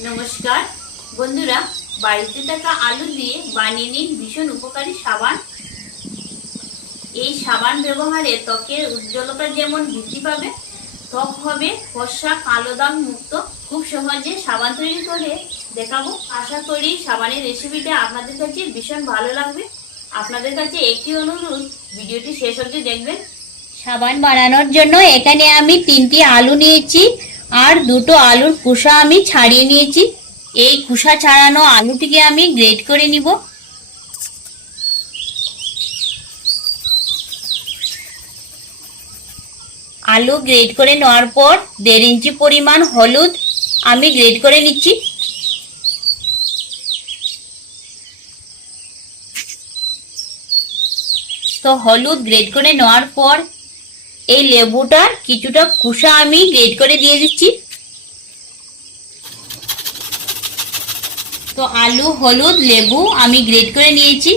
নমস্কার বন্ধুরা, বাড়িতে থাকা আলু দিয়ে বানিয়ে নিন ভীষণ উপকারী সাবান। এই সাবান ব্যবহারে ত্বকের উজ্জ্বলতা যেমন বৃদ্ধি পাবে, ত্বক হবে ফর্সা, কালো দাগ মুক্ত। খুব সহজে সাবান তৈরি করে দেখাবো। আশা করি সাবানের রেসিপিটা আপনাদের কাছে ভীষণ ভালো লাগবে। আপনাদের কাছে একটি অনুরোধ, ভিডিওটি শেষ অবধি দেখবেন। সাবান বানানোর জন্য এখানে আমি 3টি আলু নিয়েছি আর 2টো আলুর খোসা আমি ছাড়িয়ে নিয়েছি। এই খোসা ছাড়ানো আলুটিকে আমি গ্রেট করে নিব। আলু গ্রেট করে নেওয়ার পর 1.5 ইঞ্চি পরিমাণ হলুদ আমি গ্রেট করে নিচ্ছি। তো হলুদ গ্রেট করে নেওয়ার পর এই লেবুটার কিছুটা খোসা আমি গ্রেট করে দিয়ে দিচ্ছি। তো আলু, হলুদ, লেবু আমি গ্রেট করে নিয়েছি।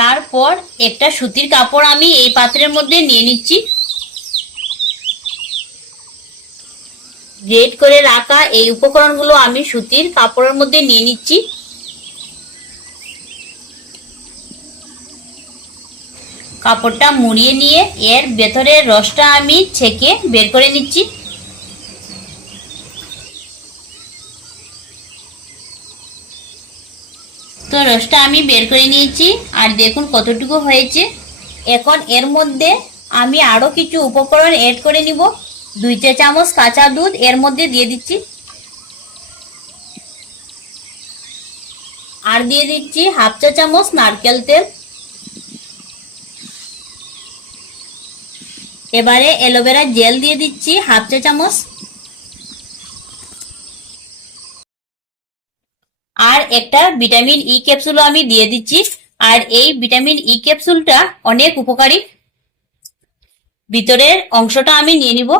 তারপর একটা সুতির কাপড় আমি এই পাত্রের মধ্যে নিয়ে নিচ্ছি। গ্রেট করে রাখা এই উপকরণগুলো আমি সুতির কাপড়ের মধ্যে নিয়ে নিচ্ছি। কাপড়টা মুড়িয়ে নিয়ে এর ভেতরের রসটা আমি ছেঁকে বের করে নিচ্ছি। তো রসটা আমি বের করে নিয়েছি আর দেখুন কতটুকু হয়েছে। এখন এর মধ্যে আমি আরো কিছু উপকরণ এড করে নিব। 2 চা চামচ কাঁচা দুধ এর মধ্যে দিয়ে দিচ্ছি আর দিয়ে দিচ্ছি 1/2 চা চামচ নারকেল তেল। এবারে অ্যালোভেরা জেল দিয়ে দিচ্ছি 1/2 চা চামচ আর একটা ভিটামিন ই ক্যাপসুল আমি দিয়ে দিচ্ছি। আর এই ভিটামিন ই ক্যাপসুলটা অনেক উপকারী। ভিতরের অংশটা আমি নিয়ে নিব।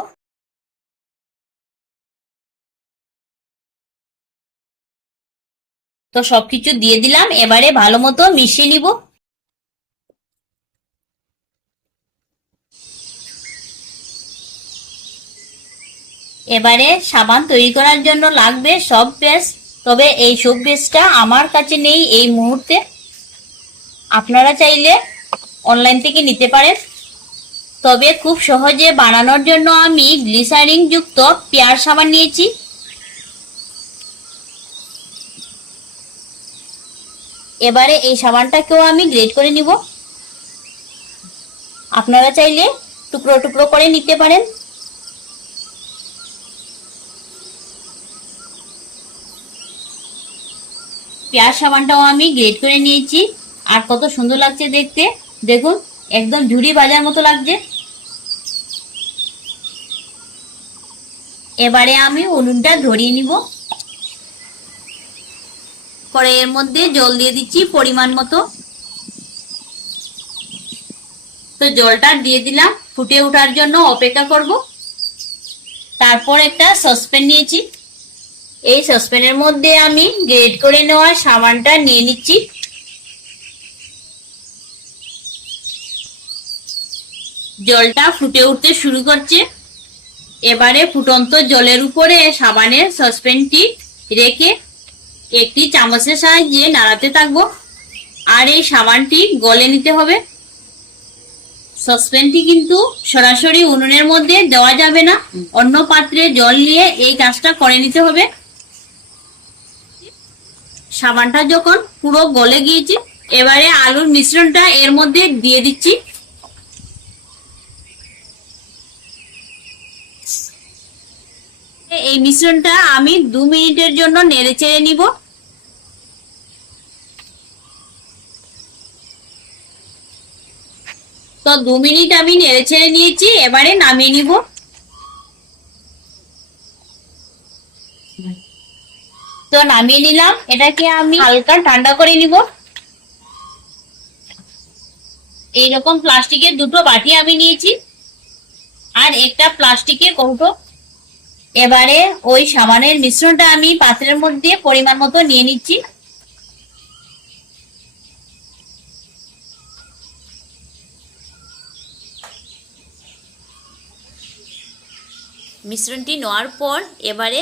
তো সবকিছু দিয়ে দিলাম, এবারে ভালো মতো মিশিয়ে নিব। এবারে সাবান তৈরি করার জন্য লাগবে সব বেস। তবে এই সব বেসটা আমার কাছে নেই এই মুহূর্তে। আপনারা চাইলে অনলাইন থেকে নিতে পারেন। তবে খুব সহজে বানানোর জন্য আমি গ্লিসারিন যুক্ত পেয়ার সাবান নিয়েছি। এবারে এই সাবানটাকেও আমি গ্রেট করে নিব। আপনারা চাইলে টুকরো টুকরো করে নিতে পারেন। পেঁয়াজ সাবানটাও আমি গ্রেট করে নিয়েছি আর কত সুন্দর লাগছে দেখতে। দেখুন একদম ঝুড়ি বাজার মতো লাগছে। এবারে আমি উনুনটা ধরিয়ে নিব। কড়াইয়ের মধ্যে জল দিয়ে দিচ্ছি পরিমাণ মতো। তো জলটা দিয়ে দিলাম, ফুটে ওঠার জন্য অপেক্ষা করব। তারপর একটা সসপ্যান নিয়েছি। এই সসপ্যানের মধ্যে আমি গ্রেট করে নেওয়া সাবানটা নিয়ে নিচ্ছি। জলটা ফুটে উঠতে শুরু করছে। এবারে ফুটন্ত জলের উপরে সাবানের সসপ্যানটি রেখে একটি চামচের সাহায্যে নাড়াতে থাকবো আর এই সাবানটি গলে নিতে হবে। সসপ্যানটি কিন্তু সরাসরি উনুনের মধ্যে দেওয়া যাবে না, অন্য পাত্রে জল নিয়ে এই কাজটা করে নিতে হবে। সাবানটা যখন পুরো গলে গিয়েছে, এবারে আলুর মিশ্রণটা এর মধ্যে দিয়ে দিচ্ছি। এই মিশ্রণটা আমি 2 মিনিটের জন্য নেড়ে চেড়ে নিব। তো 2 মিনিট আমি নেড়ে ছেড়ে নিয়েছি, এবারে নামিয়ে নিব। তো নামিয়ে নিলাম, এটাকে আমি হালকা ঠান্ডা করে নিব। এইরকম প্লাস্টিকের 2টো বাটি আমি নিয়েছি আর একটা প্লাস্টিকের কৌটো। এবারে ওই সাবানের মিশ্রণটা আমি পাত্রের মধ্যে পরিমাণ মতো নিয়ে নিচ্ছি। মিশ্রণটি নেওয়ার পর এবারে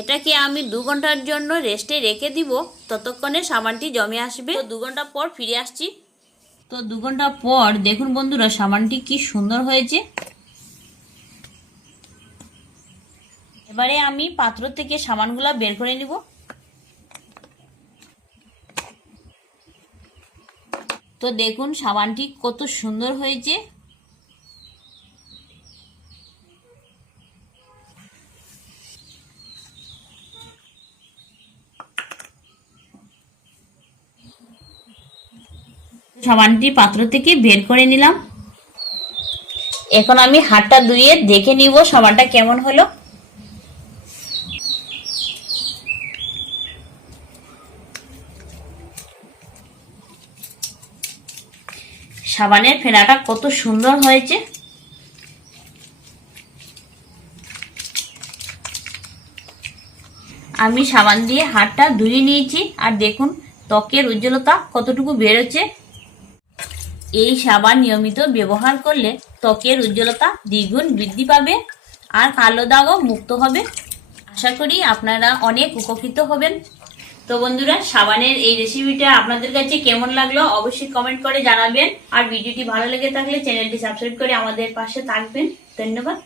এটাকে আমি 2 ঘন্টার জন্য রেস্টে রেখে দিব, ততক্ষণে সাবানটি জমে আসবে। তো 2 ঘন্টা পর ফিরে আসছি। তো 2 ঘন্টা পর দেখুন বন্ধুরা, সাবানটি কি সুন্দর হয়েছে। এবারে আমি পাত্র থেকে সাবানগুলো বের করে নিব। তো দেখুন সাবানটি কত সুন্দর হয়েছে। সাবানটি পাত্র থেকে বের করে নিলাম। এখন আমি হাতটা ধুয়ে দেখে নিব সাবানটা কেমন হলো। সাবানের ফেনাটা কত সুন্দর হয়েছে। আমি সাবান দিয়ে হাতটা ধুয়ে নিয়েছি, আর দেখুন ত্বকের উজ্জ্বলতা কতটুকু বেরোচ্ছে। এই সাবান নিয়মিত ব্যবহার করলে ত্বকের উজ্জ্বলতা দ্বিগুণ বৃদ্ধি পাবে, আর কালো দাগও মুক্ত হবে। আশা করি আপনারা অনেক উপকৃত হবেন। তো বন্ধুরা, সাবানের এই রেসিপিটা আপনাদের কাছে কেমন লাগলো অবশ্যই কমেন্ট করে জানাবেন, আর ভিডিওটি ভালো লেগে থাকলে চ্যানেলটি সাবস্ক্রাইব করে আমাদের পাশে থাকবেন। ধন্যবাদ।